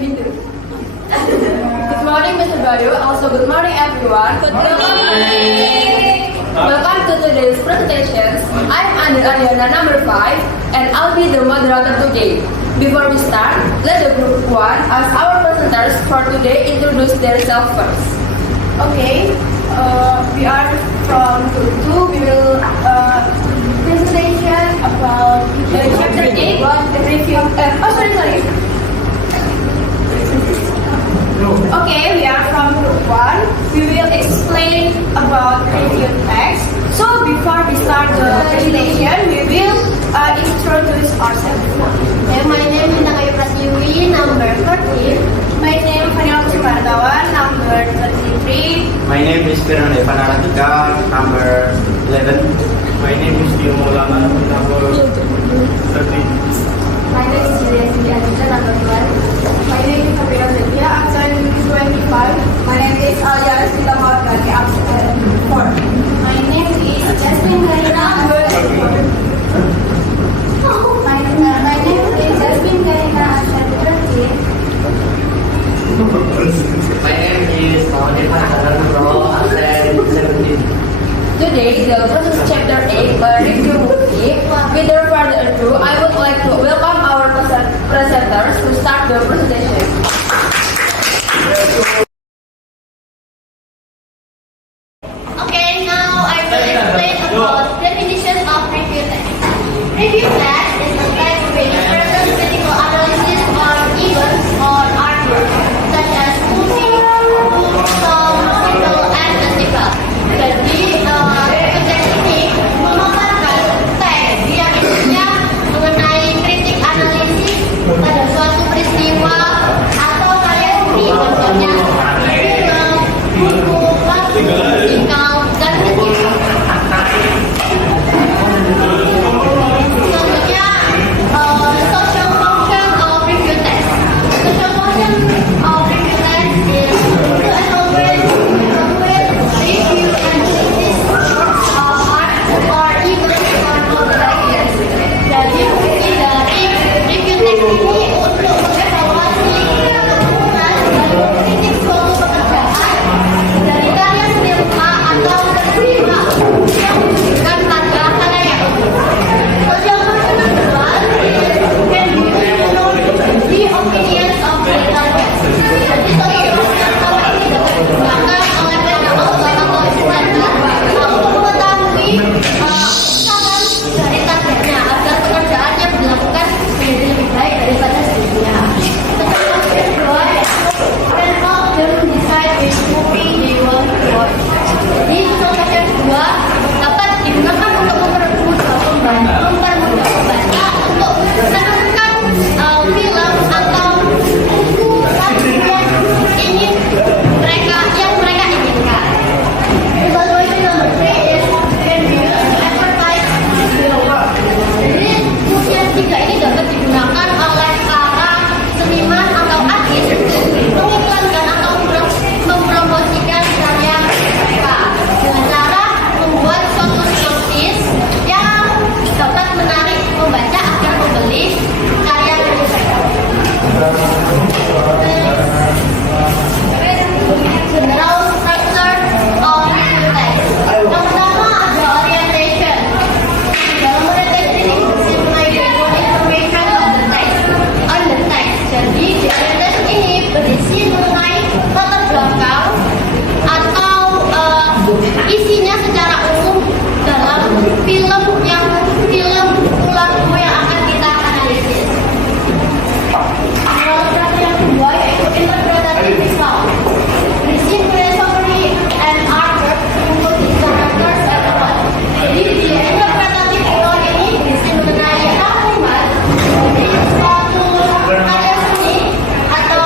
Good morning, Mr. Bayu. Also, good morning, everyone. Good morning. Welcome to today's presentation. I'm Anil Ariana, number 5, and I'll be the moderator today. Before we start, let the group 1 as our presenters for today introduce themselves first. Okay, we are from group 2. We will presentation about chapter 8, the review. Sorry. Okay, we are from group 1. We will explain about review text. So before we start the presentation, we will introduce ourselves. My name is Nakayu Pratiwi, number 14. My name is Fanila Kusumartawan, number 23. My name is Firman Evan Aratika, number 11. My name is Tio Maulana, number 13. My name is Julia Sidianita, number 12. My name is Fabiola Zetia, absent 25. My name is Alia Restita Mawagani, absent 4. My name is Jasmine Garina, number 4. My name is Jasmine Garina, absent 13. My name is Mohamed Hanan Bro, absent 17. Today, the process chapter 8 review movie. Without further ado, I would like to welcome our presenters to start the presentation. Okay, now I will explain about definition of review text. Review text is a text which presents critical analysis on events or artwork, such as movie, book, song, musical, and festival. Jadi, review text ini memaparkan teks yang isinya mengenai kritik analisis pada suatu peristiwa atau karya seni, contohnya film, buku, lagu, musikal, dan festival. Contohnya, social function of review text. Social function of review text is to evaluate, review, and critique of art or events or publications. Jadi, fungsi dari review text ini untuk mengevaluasi keunggulan dan mengkritik suatu pekerjaan dari karya seniman atau peristiwa yang menunjukkan karya halayak. Social function kedua can be used to the opinions of the target. Jadi social function pertama ini dapat digunakan oleh banyak orang atau instansi untuk mengetahui saran dari targetnya agar pekerjaannya dilakukan menjadi lebih baik daripada sebelumnya. Social function kedua yaitu can help them decide which movie they want to watch. Jadi social function kedua dapat digunakan untuk mempermudah pembaca untuk menentukan film atau buku lagu yang mereka inginkan. Evaluation number 3 is can be used to advertise the work. Jadi fungsi yang ketiga ini dapat digunakan oleh para seniman atau artis untuk mengiklankan atau mempromosikan karya mereka dengan cara membuat suatu sinopsis yang dapat menarik pembaca agar membeli karya mereka. General structure of review text. Yang pertama ada orientation. Dalam orientation ini berisi mengenai information on the text. Jadi di orientation ini berisi mengenai latar belakang atau isinya secara umum dalam film buku lagu yang akan kita analisis. Lalu yang kedua yaitu interpretative visual. Berisi mengenai summary and artwork untuk characters and plot. Jadi di interpretative visual ini berisi mengenai rangkuman dari suatu karya seni atau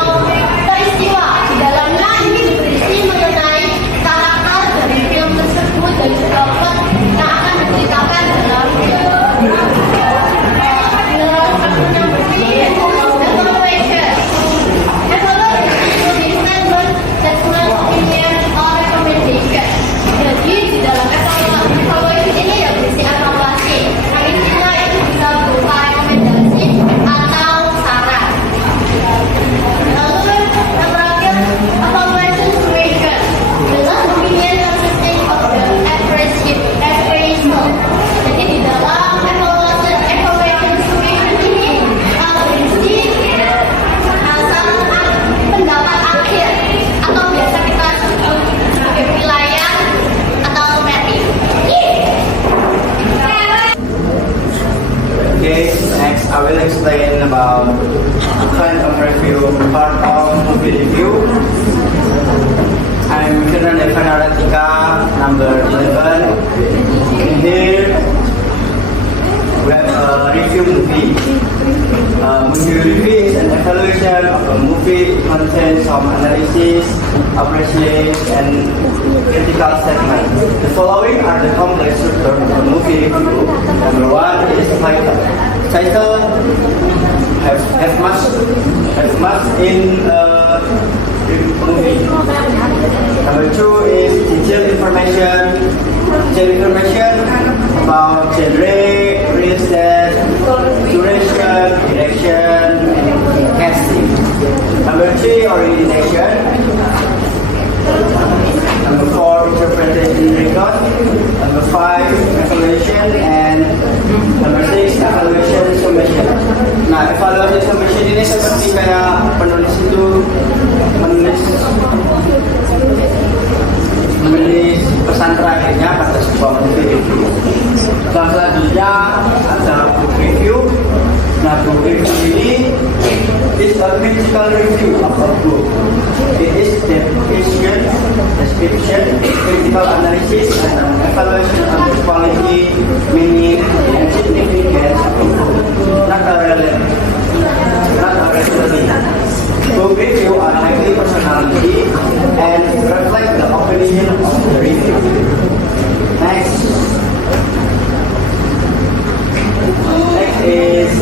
will explain about kind of review, part of movie review. I'm Firman Evan Aratika, number 11. Here we have a review movie. Movie review is an evaluation of a movie. It contains some analysis, appraisal, and critical statement. The following are the complex structure of a movie review. Number 1 is title. Title have much in movie. Number 2 is detailed information. Detailed information about genre, release date, duration, direction, and casting. Number 3, orientation. Number 4, interpretation record. Number 5, evaluation, and number 6, evaluation summation. Nah, evaluasi summation ini seperti kayak penulis itu menulis pesan terakhirnya pada sebuah movie review. Selanjutnya ada book review. Nah, book review ini is a critical review of a book. It is description, critical analysis, and an evaluation of the quality, meaning, and significance of a book. Not a relevant. Book review are highly personality and reflect the opinion of the review. Next is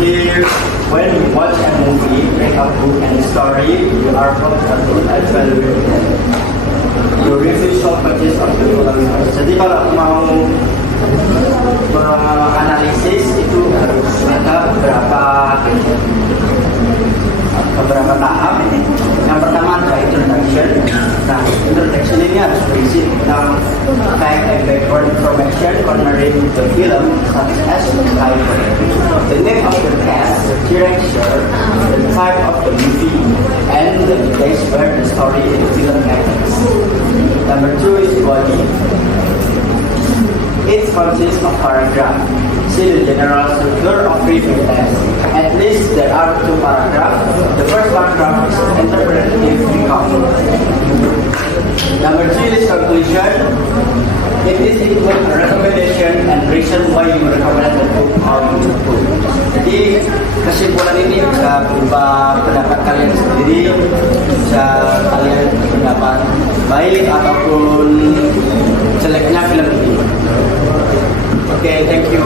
here when you watch a movie, read a book and story, you are comfortable and evaluated. Your review shall consist of the following. Jadi kalau mau menganalisis itu harus ada beberapa tahap. Yang pertama adalah introduction. Nah, introduction ini harus berisi tentang fact and background information concerning the film, such as title, the name of the cast, the director, the type of the movie, and the place where the story in the film happens. Number 2 is body. It consists of paragraphs. See the general structure of review text. At least there are 2 paragraphs. The first paragraph is interpretative recount. Number 3 is conclusion. It is include a recommendation and reason why you recommend the book or the book. Jadi kesimpulan ini bisa berupa pendapat kalian sendiri, bisa kalian pendapat baik ataupun jeleknya film ini. Okay, thank you.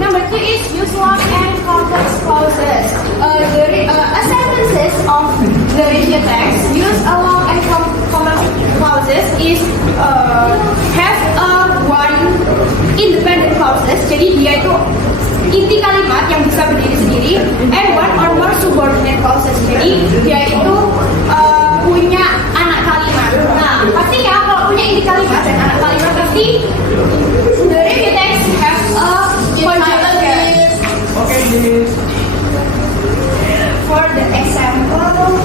Number 2 is use long and complex clauses. Sentences of the review text use a long and complex clauses is have a one independent clauses. Jadi dia itu inti kalimat yang bisa berdiri sendiri, and one or more subordinate clauses. Jadi dia itu punya anak kalimat. Nah, pasti ya kalau punya inti kalimat dan anak kalimat pasti the review text has a conjunction. Okay, For the example,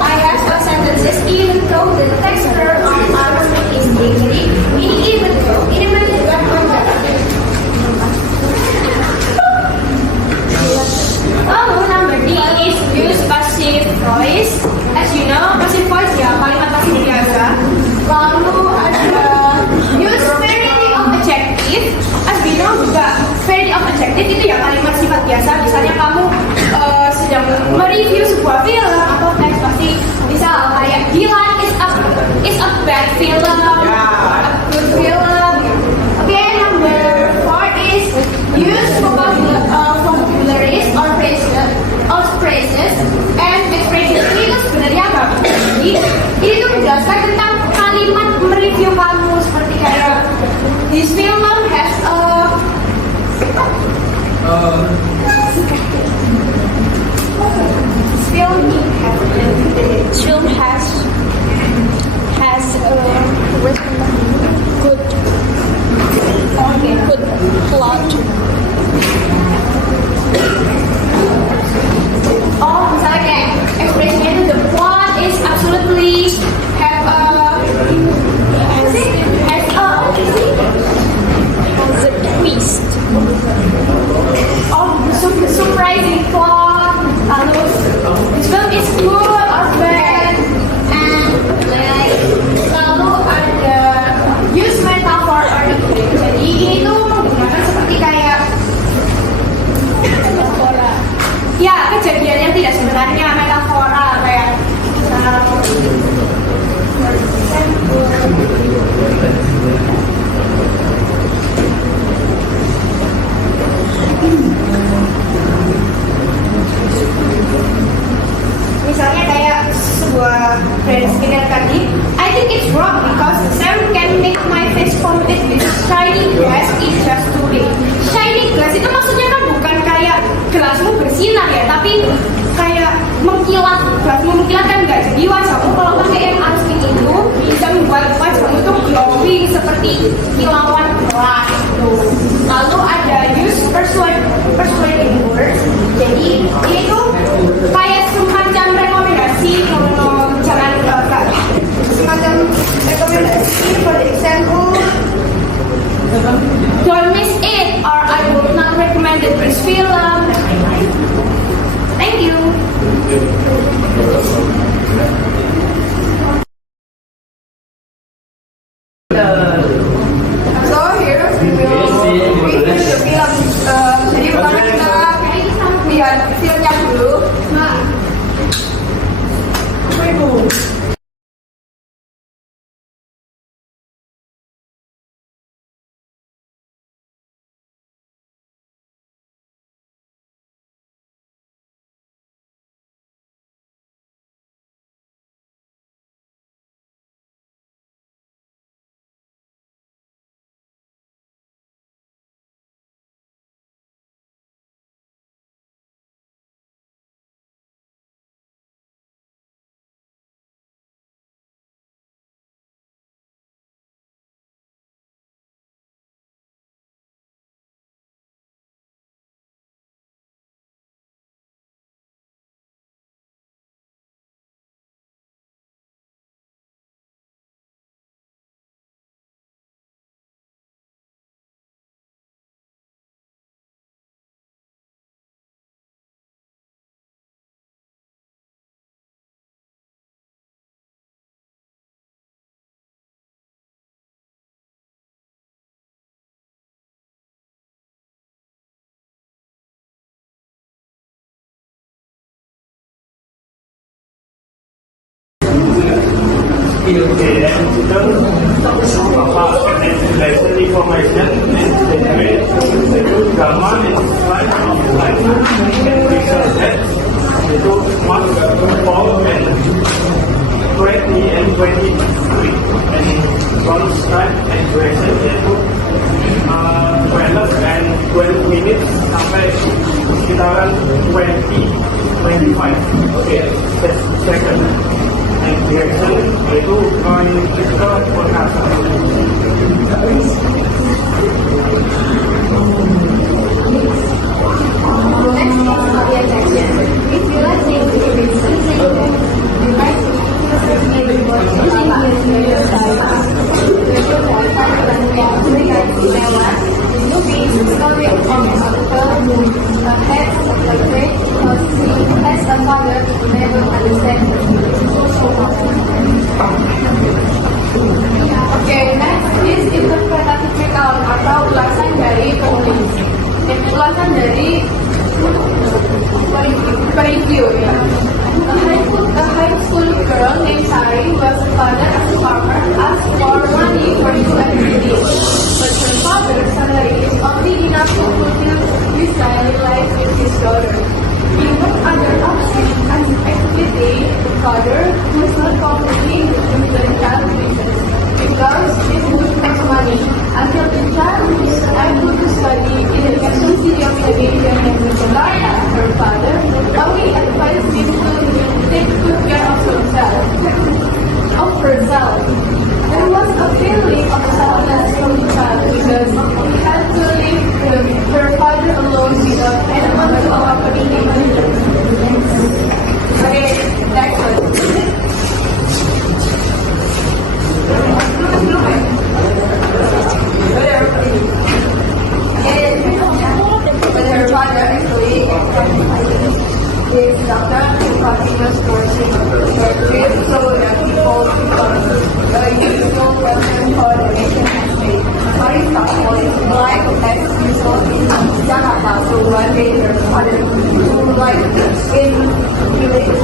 I have some sentences even though the texture of our is degree, even though ini menunjukkan konjunction. Lalu number D is use passive voice. As you know, passive voice ya kalimat pasif biasa. Lalu ada use variety of adjective. As we know juga variety of adjective itu ya kalimat sifat biasa. Misalnya kamu sedang mereview sebuah film atau teks pasti misal kayak Dylan is a bad film, a good film. Okay, number 4 is use vocabularies or phrases and expressions. Ini tuh sebenarnya apa? Jadi ini tuh menjelaskan tentang kalimat mereview kamu seperti kayak this film has a friends kindergarten, I think it's wrong because Sam can make my face compete with shiny glass in just 2 days. Shiny glass itu maksudnya kan bukan kayak gelasmu bersinar ya, tapi kayak mengkilat. Gelasmu mengkilat kan nggak jadi wajahmu kalau pakai yang asli itu bisa membuat wajahmu tuh glowing seperti kilauan gelas itu. Lalu ada use persuading words. Jadi ini tuh kayak semacam rekomendasi kalau jangan semacam rekomendasi. For example, don't miss it, or I would not recommend this film. Thank you. So here we will review the film. Jadi pertama kita lihat filmnya dulu. Apa itu? Okay, and then about lesson information and statement. The good drama is slide of life and research that itu month fall and 20 and 23 and one time and duration yaitu 12 and 12 minutes sampai sekitaran 25. Okay, that's second. And direction yaitu ke Jakarta. Oke, next is interpretative recount atau ulasan dari penulis. Ulasan dari review ya. A high school girl named Sari was father of a farmer asked for money for his every day. But her father's salary is only enough to fulfill his daily life with his daughter. He looked other options and effectively the father was not competing with the child business because it would make money until the child is able to study in the Quezon City of Siberia and Nicolaya, her father, only advised him to take good care of herself. There was a feeling of sadness from the child because he had to leave her father alone without anyone to accompany him. Okay, next one. With her father actually is doctor who continues forcing her trip so that people use no question for the nation state. Marisa was like ex result in Jakarta, so one day her father who like in village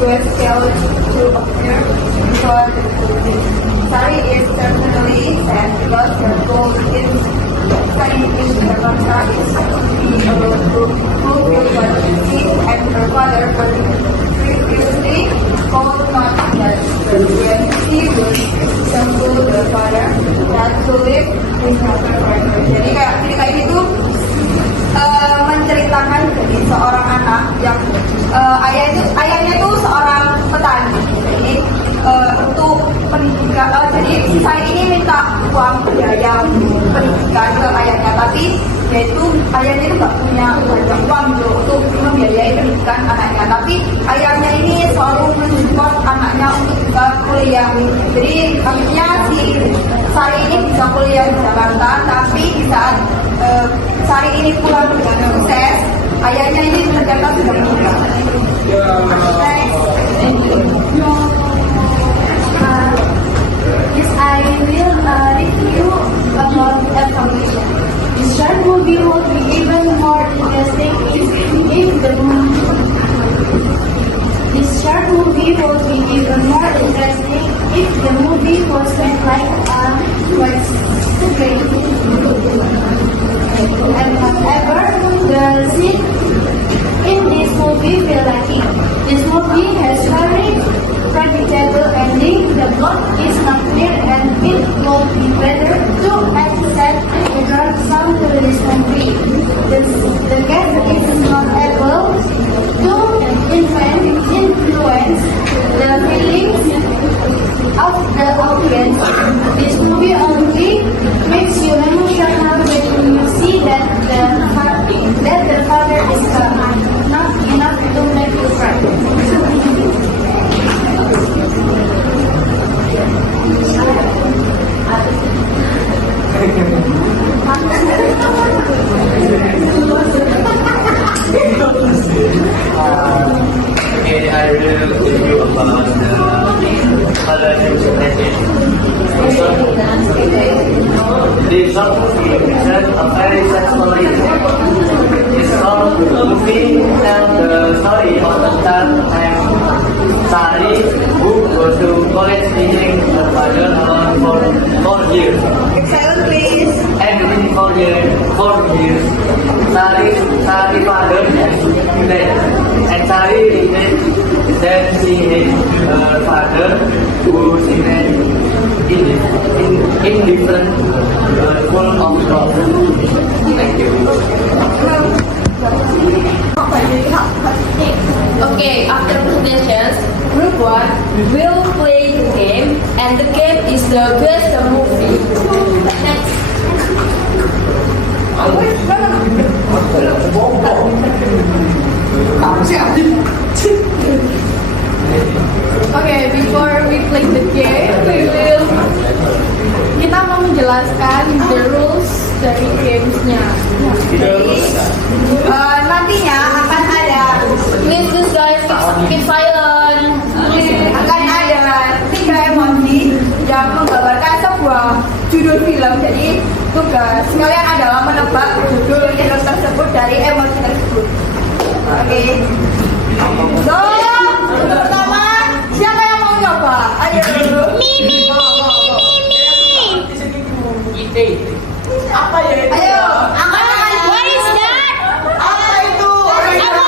was scaled to appear before the police. Sari is certainly sad because her goal in studying in Jakarta is to be able to fulfill what she and her father were previously called not that. when he would resemble the father that to live in heaven forever. Jadi kayak gitu menceritakan jadi seorang anak yang ayahnya itu seorang petani. Jadi untuk pendidikan, jadi saya ini minta uang biaya pendidikan ke ayahnya, tapi yaitu ayahnya itu nggak punya banyak uang gitu untuk membiayai pendidikan anaknya, tapi ayahnya ini selalu mensupport anaknya untuk kuliah. Jadi akhirnya si Sari ini bisa kuliah di Jakarta, tapi di saat Sari ini pulang dengan sukses, ayahnya ini ternyata sudah meninggal. Yes, I will review about evolution. This short movie will be even more interesting if the movie was made like a widescreen. And however, the scene in this movie feel lacking. This movie has very predictable ending. The plot is not clear, and it would be better to accept without some to this movie. The cast is not able to influence the feelings of the audience. This movie only makes you emotional when you see that the father is not enough to make you cry. Okay, I will tell you about the color interpretation. The short movie presents a very sad story. This short movie tells the story of the child named Sari who goes to college visiting her father for 4 years. Silent please. And within 4 years, Sari's father has died. And Sari realized that she hates her father who remained indifferent, full of love. Thank you. Okay, after presentations, group 1 will play the game, and the game is the Guess the Movie. Next. Okay, before we play the game, kita mau menjelaskan the rules dari gamesnya. Jadi nantinya akan ada, please this guys keep silent. Akan ada 3 emoji yang menggambarkan sebuah judul film. Jadi tugas kalian adalah menebak judul film tersebut dari emoji tersebut. Oke. So, pertama siapa yang mau nyoba? Ayo. Apa ya? Ayo. What is that? Apa itu? Raise your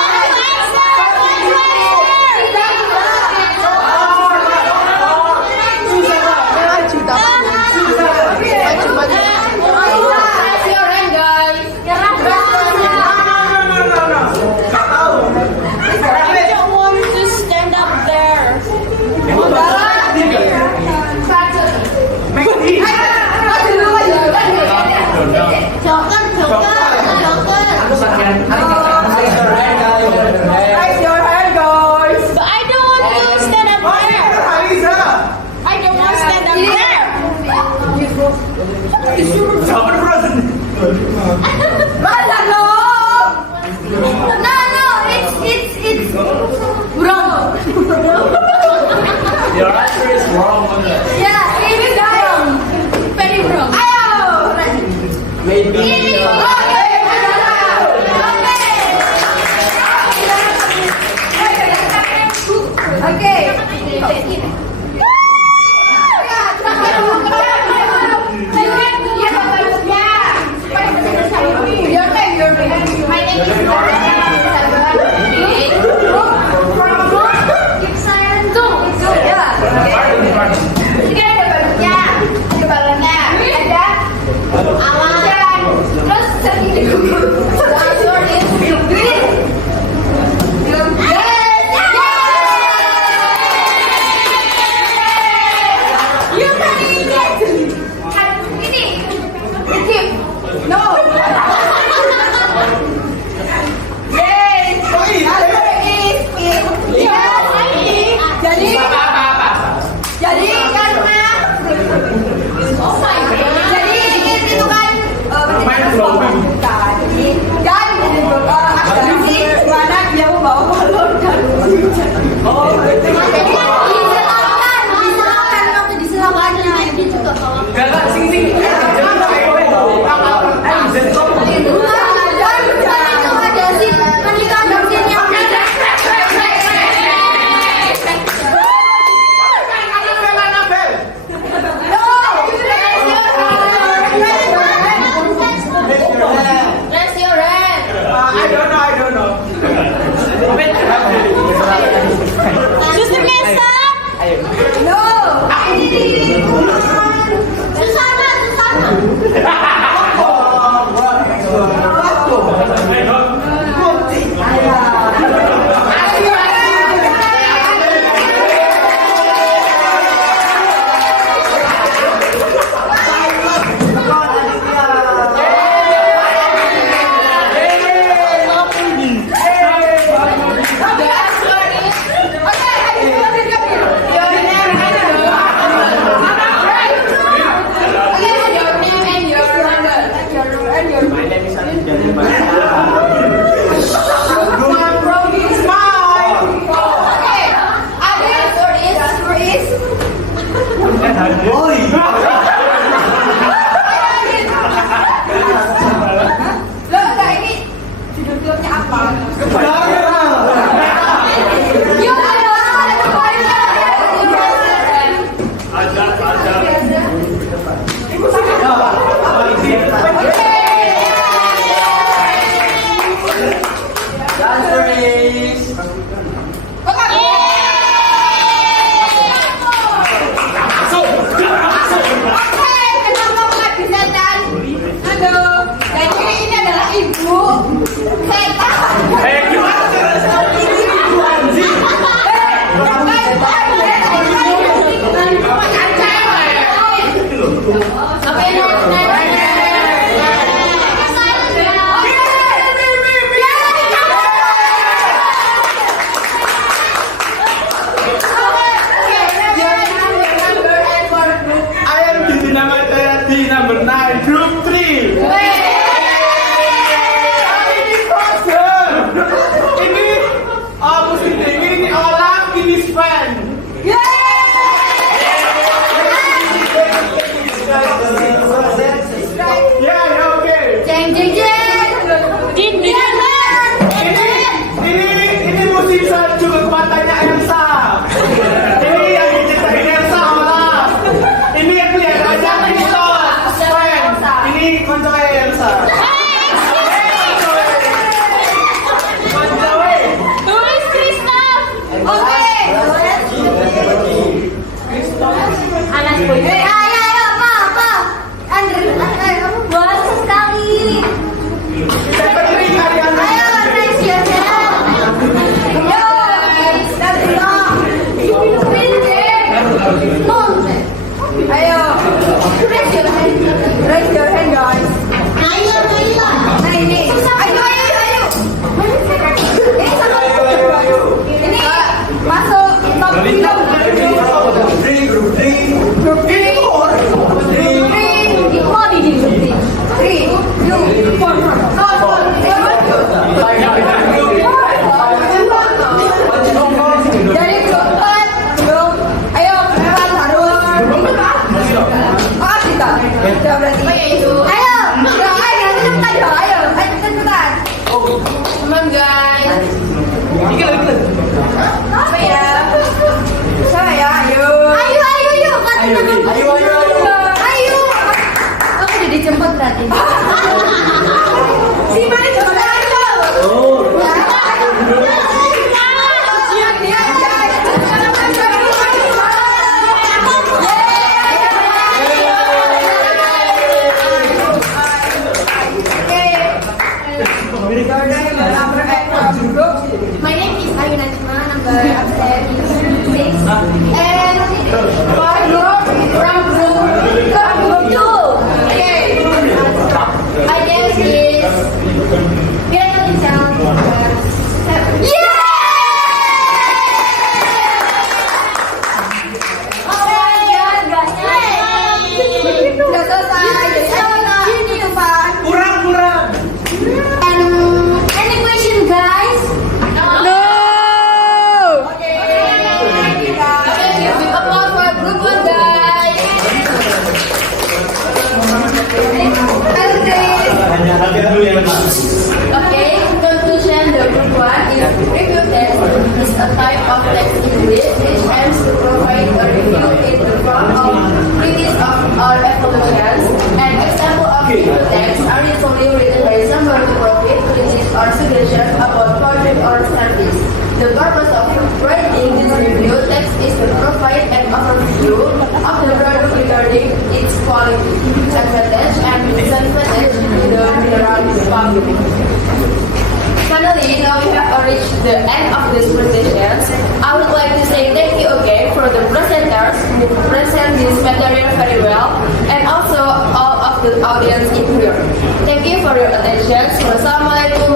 hand, guys. I don't want to stand up there. Raise your hand, guys. But I don't want to stand up there. I don't want to stand up there. Masa no? No, it's wrong. Your answer is wrong. Yeah, it is wrong. Very wrong. Ayo. Maybe. Okay. My name is Keep silent. Yeah. Ayo, raise your hand guys. Nah ini, ayo. Ini sama. Ini masuk top 3. Group 3. Mau di group 3. 3, 2, 4. Dari grup 4, grup, ayo kenalan harus. Oh kita, udah berarti. Ayo, cepetan dong, ayo cepetan. Come on guys. Apa ya? Siapa ya? Ayo. Ayo. Aku udah dijemput berarti. Si mana cepetan ayo. My name is Ayu Najma, number upstairs is 6. And for group from group 2. Okay. My name is Miracle Rizal, number 7. Sudah selesai. Sini depan. Any question, guys? Okay, give big applause for group 1 guys. Okay, conclusion, the group 1 is review text is a type of text in which aims to provide a review in the form of critiques of our evaluations. An example of review text are usually written by someone to profit, critiques or suggestion about project or service. The purpose of writing this review text is to provide an overview of the product regarding its quality, advantage, and disadvantage to the general public. Finally, now we have reached the end of this presentation. I would like to say thank you again for the presenters who present this material very well, and also all of the audience in here. Thank you for your attention. Wassalamualaikum